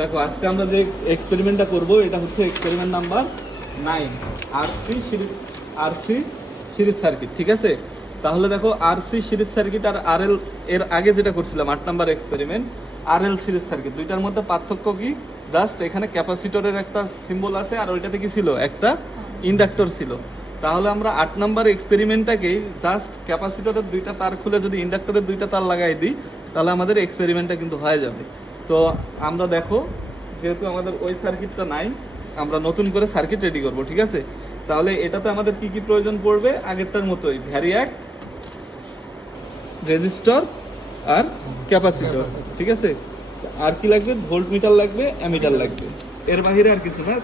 দেখো আজকে আমরা যে এক্সপেরিমেন্টটা করব এটা হচ্ছে experiment number 9 RC series circuit, ঠিক আছে। তাহলে দেখো আরসি সিরিজ সার্কিট আর আরএল এর আগে যেটা করছিলাম 8 number experiment RL series circuit, দুইটার মধ্যে পার্থক্য কি? জাস্ট এখানে ক্যাপাসিটরের একটা সিম্বল আছে আর ওইটাতে কি ছিল? একটা ইন্ডাক্টর ছিল। তাহলে আমরা 8 নাম্বার এক্সপেরিমেন্টটাকে জাস্ট ক্যাপাসিটরের দুইটা তার খুলে যদি ইন্ডাক্টরের দুইটা তার লাগাই দিই তাহলে আমাদের এক্সপেরিমেন্টটা কিন্তু হয়ে যাবে। তো আমরা দেখো যেহেতু আমাদের ওই সার্কিটটা নাই, আমরা নতুন করে সার্কিট রেডি করব, ঠিক আছে। তাহলে এটাতে আমাদের কি কি প্রয়োজন পড়বে? আগেরটার মতোই ভ্যারিয়াক, রেজিস্টর আর ক্যাপাসিটর, ঠিক আছে। আর কি লাগবে? ভোল্ট মিটার লাগবে, অ্যামিটার লাগবে, এর বাইরে আর কিছু না।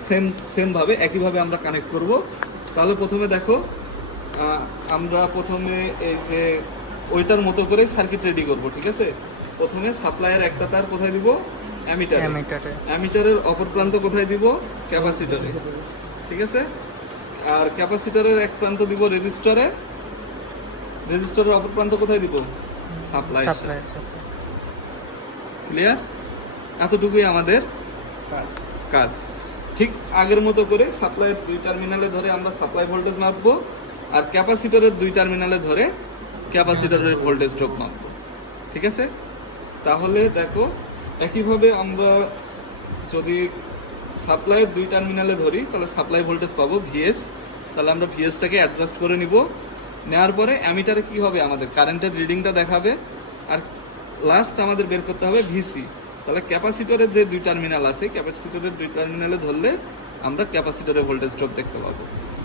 সেম ভাবে একইভাবে আমরা কানেক্ট করব। তাহলে প্রথমে দেখো আমরা প্রথমে এই যে ওইটার মতো করে সার্কিট রেডি করব, ঠিক আছে। প্রথমে সাপ্লাইয়ের একটা তার কোথায় দিব? অ্যামিটারে। অ্যামিটারের অপর প্রান্ত কোথায় দিব? ক্যাপাসিটরে, ঠিক আছে। আর ক্যাপাসিটরের এক প্রান্ত দিব রেজিস্টরে, রেজিস্টরের অপর প্রান্ত কোথায় দিব? সাপ্লাই। ক্লিয়ার? এতটুকুই আমাদের কাজ। ঠিক আগের মতো করে সাপ্লাইয়ের দুই টার্মিনালে ধরে আমরা সাপ্লাই ভোল্টেজ মাপবো আর ক্যাপাসিটরের দুই টার্মিনালে ধরে ক্যাপাসিটরের ভোল্টেজ ড্রপ মাপবো, ঠিক আছে। তাহলে দেখো একইভাবে আমরা যদি সাপ্লাইয়ের দুই টার্মিনালে ধরি তাহলে সাপ্লাই ভোল্টেজ পাবো ভিএস। তাহলে আমরা ভিএসটাকে অ্যাডজাস্ট করে নিব। নেওয়ার পরে অ্যামিটারে কি হবে? আমাদের কারেন্টের রিডিংটা দেখাবে। আর লাস্ট আমাদের বের করতে হবে ভিসি। তাহলে ক্যাপাসিটরের যে দুই টার্মিনাল আছে, ক্যাপাসিটরের দুই টার্মিনালে ধরলে আমরা ক্যাপাসিটরের ভোল্টেজ ড্রপ দেখতে পাবো।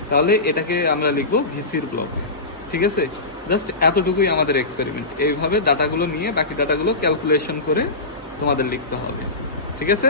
তাহলে এটাকে আমরা লিখবো ভিসির ব্লকে, ঠিক আছে। জাস্ট এতটুকুই আমাদের এক্সপেরিমেন্ট। এইভাবে ডাটাগুলো নিয়ে বাকি ডাটাগুলো ক্যালকুলেশন করে তোমাদের লিখতে হবে, ঠিক আছে।